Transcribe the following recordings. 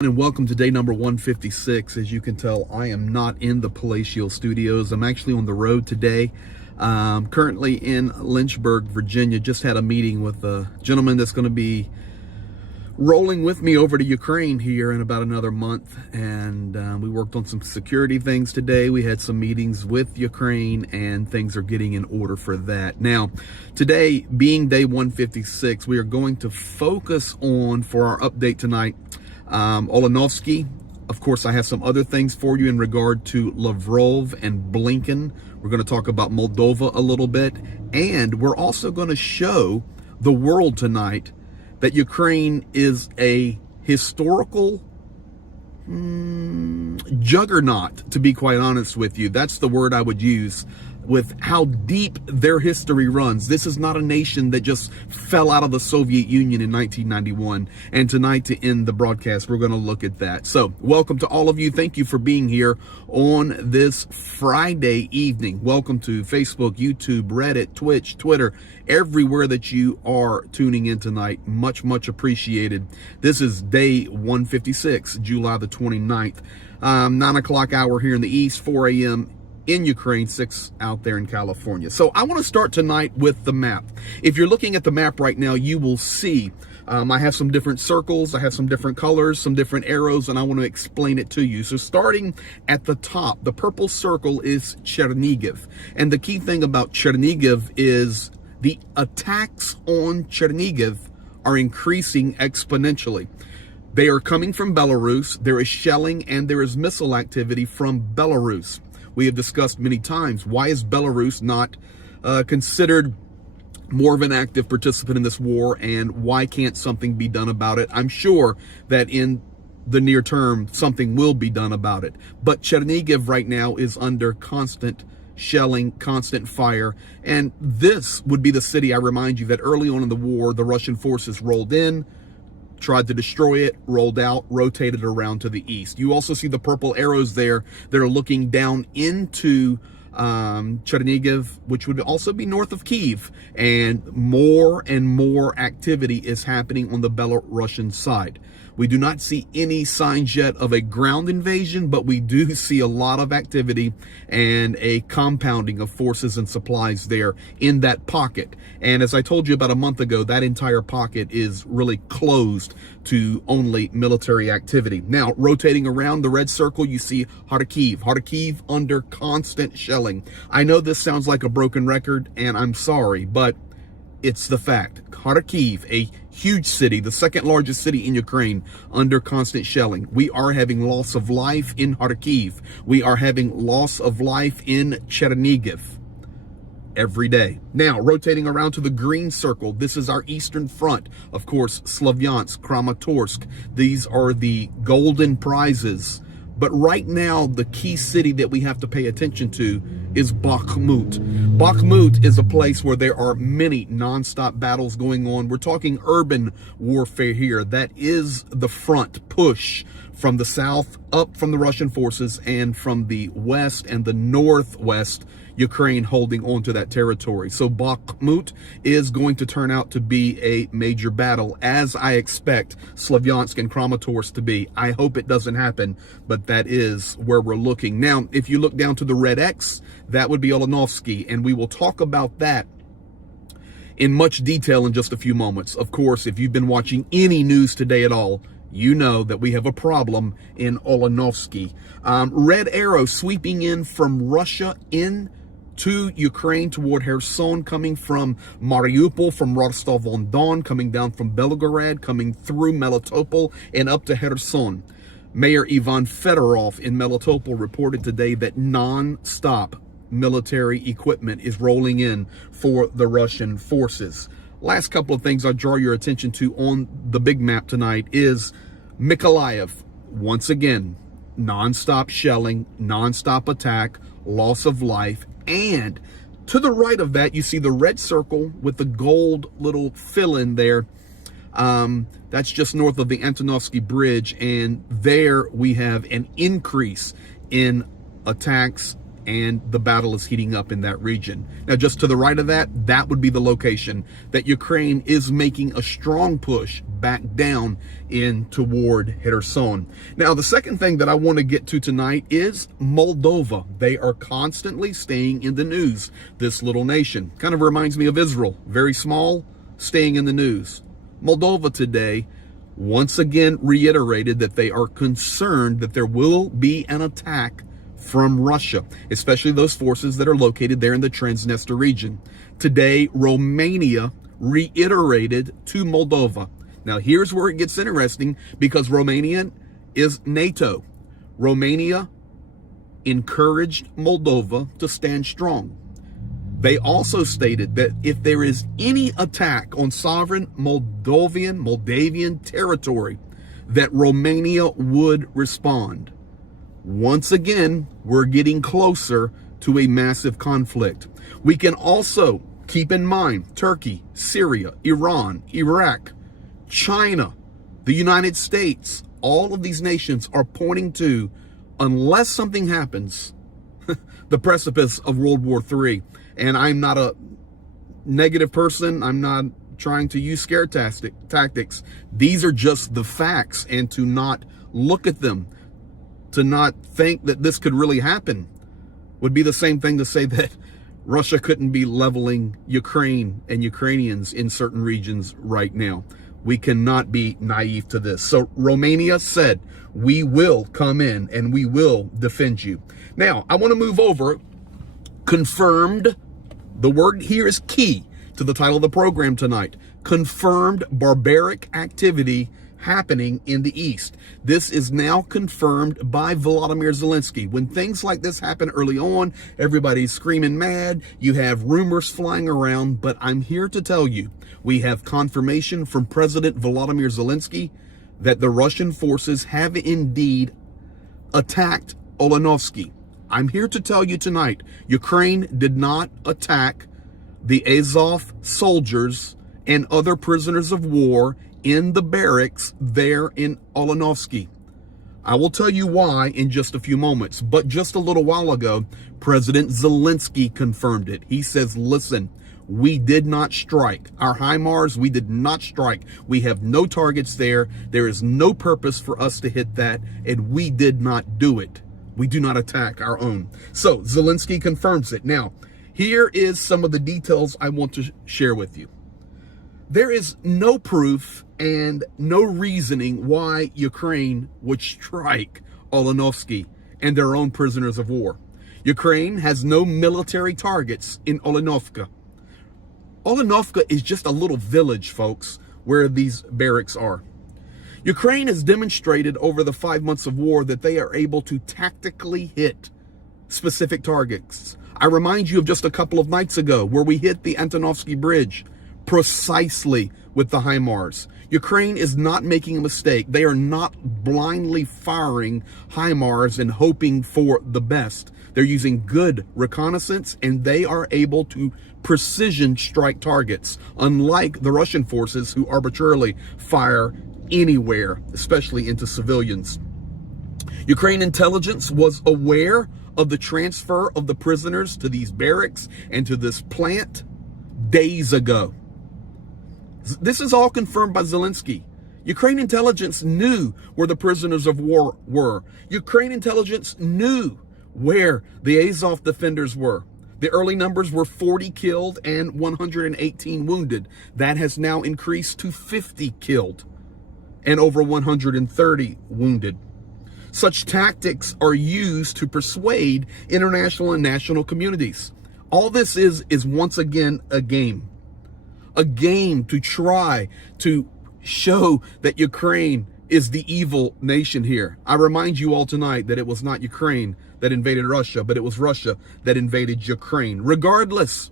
And welcome to day number 156. As you can tell, I am not in the Palatial Studios. I'm actually on the road today. Currently in Lynchburg, Virginia. Just had a meeting with a gentleman that's going to be rolling with me over to Ukraine here in about another month. And we worked on some security things today. We had some meetings with Ukraine and things are getting in order for that. Now, today being day 156, we are going to focus on, for our update tonight, Olenivka. Of course, I have some other things for you in regard to Lavrov and Blinken. We're going to talk about Moldova a little bit. And we're also going to show the world tonight that Ukraine is a historical juggernaut, to be quite honest with you. That's the word I would use, with how deep their history runs. This is not a nation that just fell out of the Soviet Union in 1991. And tonight, to end the broadcast, we're going to look at that. So welcome to all of you. Thank you for being here on this Friday evening. Welcome to Facebook, YouTube, Reddit, Twitch, Twitter, everywhere that you are tuning in tonight. Much, much appreciated. This is day 156, July the 29th, 9 o'clock hour here in the East, 4 a.m. in Ukraine, 6 out there in California. So I want to start tonight with the map. If you're looking at the map right now, you will see I have some different circles, I have some different colors, some different arrows, and I want to explain it to you. So starting at the top, the purple circle is Chernihiv. And the key thing about Chernihiv is the attacks on Chernihiv are increasing exponentially. They are coming from Belarus. There is shelling and there is missile activity from Belarus. We have discussed many times, why is Belarus not considered more of an active participant in this war, and why can't something be done about it? I'm sure that in the near term, something will be done about it. But Chernihiv right now is under constant shelling, constant fire. And this would be the city, I remind you, that early on in the war, the Russian forces rolled in, tried to destroy it, rolled out, rotated around to the east. You also see the purple arrows there that are looking down into Chernihiv, which would also be north of Kyiv. And more activity is happening on the Belarusian side. We do not see any signs yet of a ground invasion, but we do see a lot of activity and a compounding of forces and supplies there in that pocket. And as I told you about a month ago, that entire pocket is really closed to only military activity. Now, rotating around the red circle, you see Kharkiv. Kharkiv under constant shelling. I know this sounds like a broken record, and I'm sorry, but it's the fact. Kharkiv, a huge city, the second largest city in Ukraine, under constant shelling. We are having loss of life in Kharkiv. We are having loss of life in Chernihiv every day. Now, rotating around to the green circle, this is our eastern front. Of course, Slavyansk, Kramatorsk. These are the golden prizes. But right now, the key city that we have to pay attention to is Bakhmut. Bakhmut is a place where there are many nonstop battles going on. We're talking urban warfare here. That is the front push from the south up from the Russian forces, and from the west and the northwest, Ukraine holding on to that territory. So Bakhmut is going to turn out to be a major battle, as I expect Slavyansk and Kramatorsk to be. I hope it doesn't happen, but that is where we're looking. Now, if you look down to the red X, that would be Olenivka, and we will talk about that in much detail in just a few moments. Of course, if you've been watching any news today at all, you know that we have a problem in Olenivka. Red arrow sweeping in from Russia into Ukraine toward Kherson, coming from Mariupol, from Rostov-on-Don, coming down from Belgorod, coming through Melitopol and up to Kherson. Mayor Ivan Fedorov in Melitopol reported today that non-stop military equipment is rolling in for the Russian forces. Last couple of things I'll draw your attention to on the big map tonight is Mykolaiv. Once again, non-stop shelling, non-stop attack, loss of life. And to the right of that, you see the red circle with the gold little fill-in there. That's just north of the Antonovsky Bridge. And there we have an increase in attacks and the battle is heating up in that region. Now, just to the right of that, that would be the location that Ukraine is making a strong push back down in toward Kherson. Now, the second thing that I want to get to tonight is Moldova. They are constantly staying in the news. This little nation kind of reminds me of Israel, very small, staying in the news. Moldova today once again reiterated that they are concerned that there will be an attack from Russia, especially those forces that are located there in the Transnistria region. Today, Romania reiterated to Moldova. Now, here's where it gets interesting, because Romania is NATO. Romania encouraged Moldova to stand strong. They also stated that if there is any attack on sovereign Moldavian territory, that Romania would respond. Once again, we're getting closer to a massive conflict. We can also keep in mind Turkey, Syria, Iran, Iraq, China, the United States. All of these nations are pointing to, unless something happens, the precipice of World War III. And I'm not a negative person. I'm not trying to use scare tactics. These are just the facts, and to not look at them, to not think that this could really happen, would be the same thing to say that Russia couldn't be leveling Ukraine and Ukrainians in certain regions right now. We cannot be naive to this. So Romania said, we will come in and we will defend you. Now, I want to move over. Confirmed, the word here is key to the title of the program tonight. Confirmed barbaric activity happening in the East. This is now confirmed by Volodymyr Zelensky. When things like this happen early on, everybody's screaming mad. You have rumors flying around, but I'm here to tell you, we have confirmation from President Volodymyr Zelensky that the Russian forces have indeed attacked Olenivka. I'm here to tell you tonight, Ukraine did not attack the Azov soldiers and other prisoners of war in the barracks there in Olenivka. I will tell you why in just a few moments, but just a little while ago, President Zelensky confirmed it. He says, listen, we did not strike. Our HIMARS, we did not strike. We have no targets there. There is no purpose for us to hit that, and we did not do it. We do not attack our own. So Zelensky confirms it. Now, here is some of the details I want to share with you. There is no proof and no reasoning why Ukraine would strike Olenivka and their own prisoners of war. Ukraine has no military targets in Olenivka. Olenivka is just a little village, folks, where these barracks are. Ukraine has demonstrated over the 5 months of war that they are able to tactically hit specific targets. I remind you of just a couple of nights ago where we hit the Antonovsky Bridge precisely with the HIMARS. Ukraine is not making a mistake. They are not blindly firing HIMARS and hoping for the best. They're using good reconnaissance, and they are able to precision strike targets, unlike the Russian forces who arbitrarily fire anywhere, especially into civilians. Ukraine intelligence was aware of the transfer of the prisoners to these barracks and to this plant days ago. This is all confirmed by Zelensky. Ukraine intelligence knew where the prisoners of war were. Ukraine intelligence knew where the Azov defenders were. The early numbers were 40 killed and 118 wounded. That has now increased to 50 killed and over 130 wounded. Such tactics are used to persuade international and national communities. All this is once again a game to try to show that Ukraine is the evil nation here. I remind you all tonight that it was not Ukraine that invaded Russia, but it was Russia that invaded Ukraine. Regardless,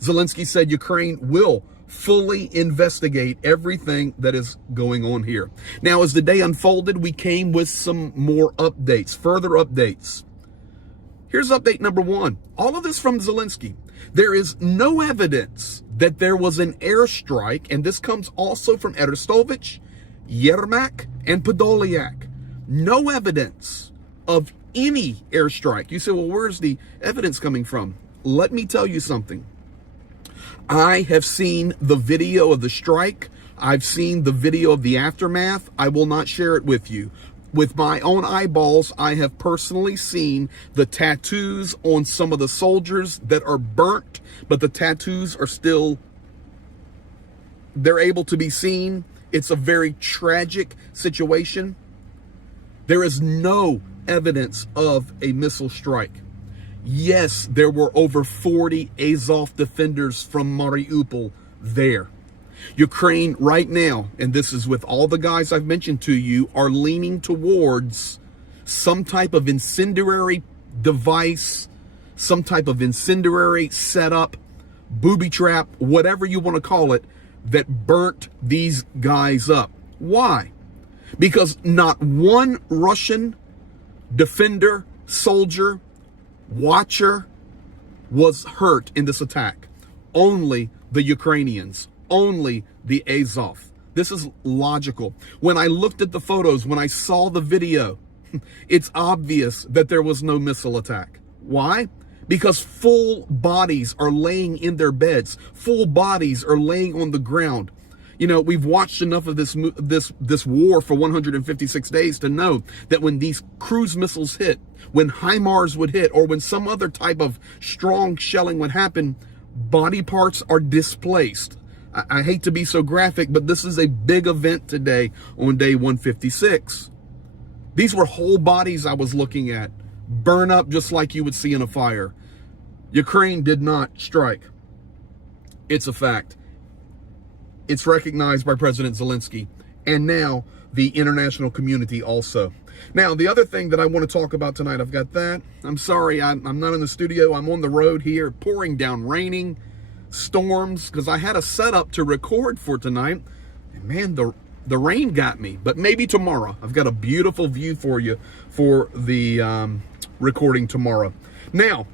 Zelensky said Ukraine will fully investigate everything that is going on here. Now, as the day unfolded, we came with some more updates, further updates. Here's update number one. All of this from Zelensky. There is no evidence that there was an airstrike, and this comes also from Arestovich, Yermak, and Podolyak. No evidence of any airstrike. You say, well, where's the evidence coming from? Let me tell you something. I have seen the video of the strike. I've seen the video of the aftermath. I will not share it with you. With my own eyeballs, I have personally seen the tattoos on some of the soldiers that are burnt, but the tattoos are still, they're able to be seen. It's a very tragic situation. There is no evidence of a missile strike. Yes, there were over 40 Azov defenders from Mariupol there. Ukraine right now, and this is with all the guys I've mentioned to you, are leaning towards some type of incendiary device, some type of incendiary setup, booby trap, whatever you want to call it, that burnt these guys up. Why? Because not one Russian defender, soldier, watcher was hurt in this attack. Only the Ukrainians, only the Azov. This is logical. When I looked at the photos, when I saw the video, it's obvious that there was no missile attack. Why? Because full bodies are laying in their beds. Full bodies are laying on the ground. You know, we've watched enough of this war for 156 days to know that when these cruise missiles hit, when HIMARS would hit, or when some other type of strong shelling would happen, body parts are displaced. I hate to be so graphic, but this is a big event today on day 156. These were whole bodies I was looking at, burn up just like you would see in a fire. Ukraine did not strike. It's a fact. It's recognized by President Zelensky, and now the international community also. Now, the other thing that I want to talk about tonight, I've got that. I'm sorry, I'm not in the studio. I'm on the road here, pouring down, raining, storms, because I had a setup to record for tonight, and man, the rain got me. But maybe tomorrow. I've got a beautiful view for you for the recording tomorrow. Now,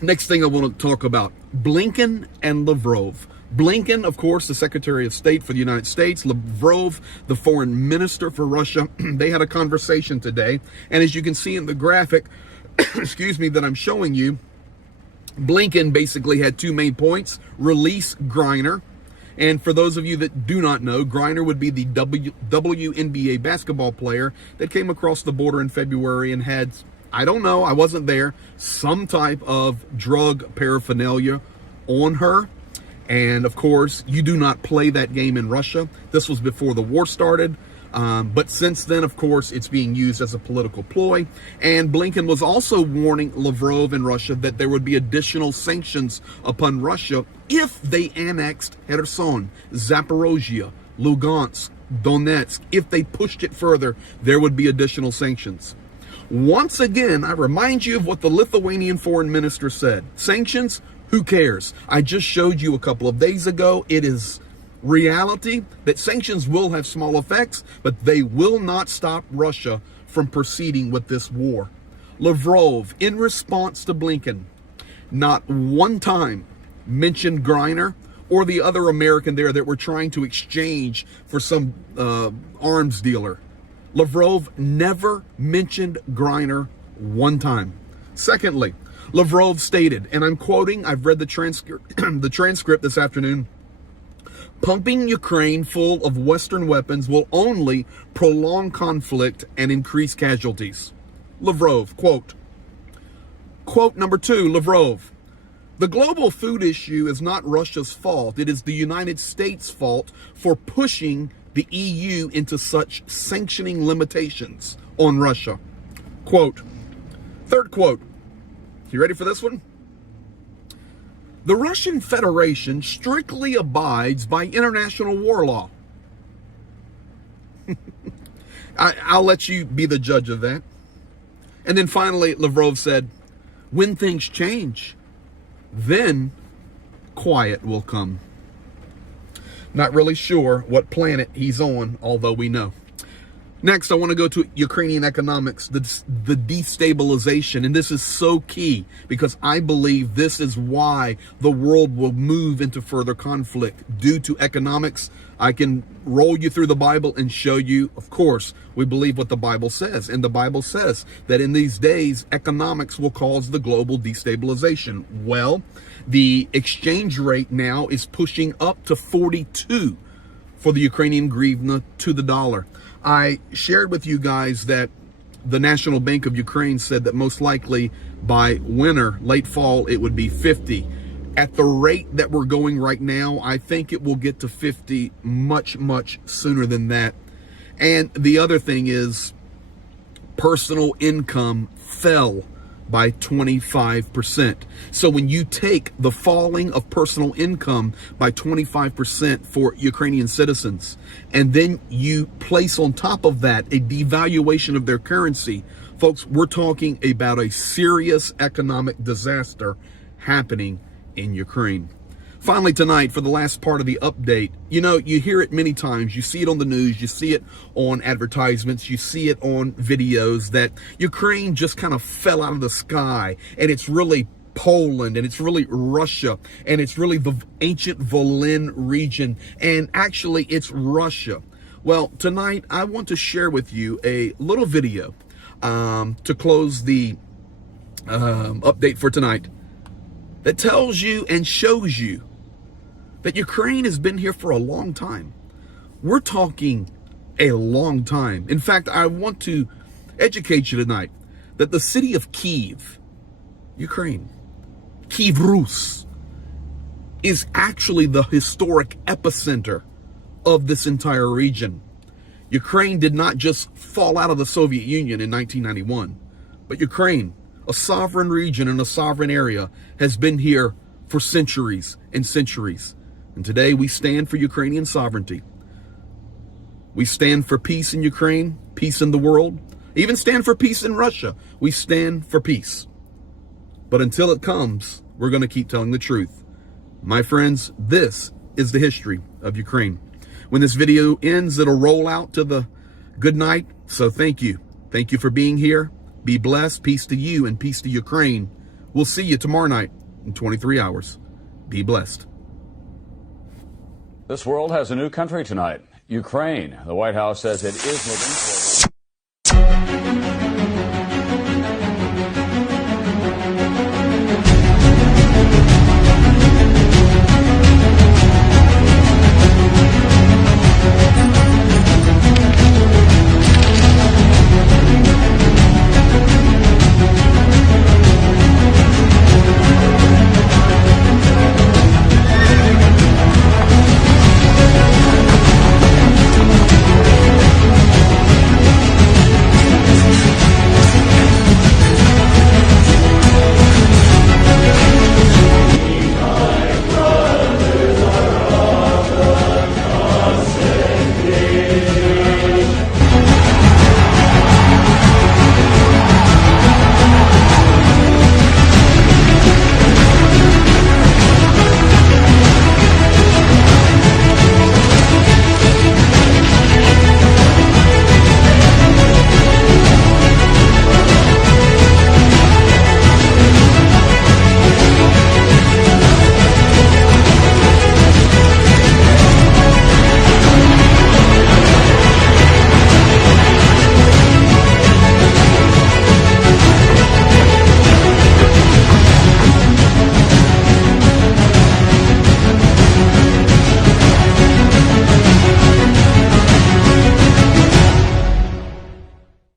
next thing I want to talk about, Blinken and Lavrov. Blinken, of course, the Secretary of State for the United States, Lavrov, the Foreign Minister for Russia. They had a conversation today. And as you can see in the graphic, excuse me, that I'm showing you, Blinken basically had two main points: release Griner. And for those of you that do not know, Griner would be the WNBA basketball player that came across the border in February and had, I don't know, I wasn't there, some type of drug paraphernalia on her. And of course, you do not play that game in Russia. This was before the war started. But since then, of course, it's being used as a political ploy. And Blinken was also warning Lavrov and Russia that there would be additional sanctions upon Russia if they annexed Kherson, Zaporozhye, Lugansk, Donetsk. If they pushed it further, there would be additional sanctions. Once again, I remind you of what the Lithuanian foreign minister said. Sanctions? Who cares? I just showed you a couple of days ago. It is reality that sanctions will have small effects, but they will not stop Russia from proceeding with this war. Lavrov, in response to Blinken, not one time mentioned Griner or the other American there that were trying to exchange for some arms dealer. Lavrov never mentioned Griner one time. Secondly, Lavrov stated, and I'm quoting, I've read the transcript this afternoon, pumping Ukraine full of Western weapons will only prolong conflict and increase casualties. Lavrov, quote number 2, Lavrov, the global food issue is not Russia's fault. It is the United States' fault for pushing the EU into such sanctioning limitations on Russia. Quote, third quote, you ready for this one? The Russian Federation strictly abides by international war law. I'll let you be the judge of that. And then finally, Lavrov said, when things change, then quiet will come. Not really sure what planet he's on, although we know. Next, I want to go to Ukrainian economics, the destabilization. And this is so key because I believe this is why the world will move into further conflict due to economics. I can roll you through the Bible and show you, of course, we believe what the Bible says. And the Bible says that in these days, economics will cause the global destabilization. Well, the exchange rate now is pushing up to 42 for the Ukrainian hryvnia to the dollar. I shared with you guys that the National Bank of Ukraine said that most likely by winter, late fall, it would be 50. At the rate that we're going right now, I think it will get to 50 much, much sooner than that. And the other thing is personal income fell by 25%. So when you take the falling of personal income by 25% for Ukrainian citizens, and then you place on top of that a devaluation of their currency, folks, we're talking about a serious economic disaster happening in Ukraine. Finally tonight, for the last part of the update, you know, you hear it many times. You see it on the news. You see it on advertisements. You see it on videos that Ukraine just kind of fell out of the sky. And it's really Poland, and it's really Russia, and it's really the ancient Volyn region. And actually, it's Russia. Well, tonight, I want to share with you a little video to close the update for tonight that tells you and shows you that Ukraine has been here for a long time. We're talking a long time. In fact, I want to educate you tonight that the city of Kyiv, Ukraine, Kyiv Rus, is actually the historic epicenter of this entire region. Ukraine did not just fall out of the Soviet Union in 1991, but Ukraine, a sovereign region and a sovereign area, has been here for centuries and centuries. And today we stand for Ukrainian sovereignty. We stand for peace in Ukraine, peace in the world, even stand for peace in Russia. We stand for peace. But until it comes, we're going to keep telling the truth. My friends, this is the history of Ukraine. When this video ends, it'll roll out to the good night. So thank you. Thank you for being here. Be blessed. Peace to you and peace to Ukraine. We'll see you tomorrow night in 23 hours. Be blessed. This world has a new country tonight, Ukraine. The White House says it is moving forward.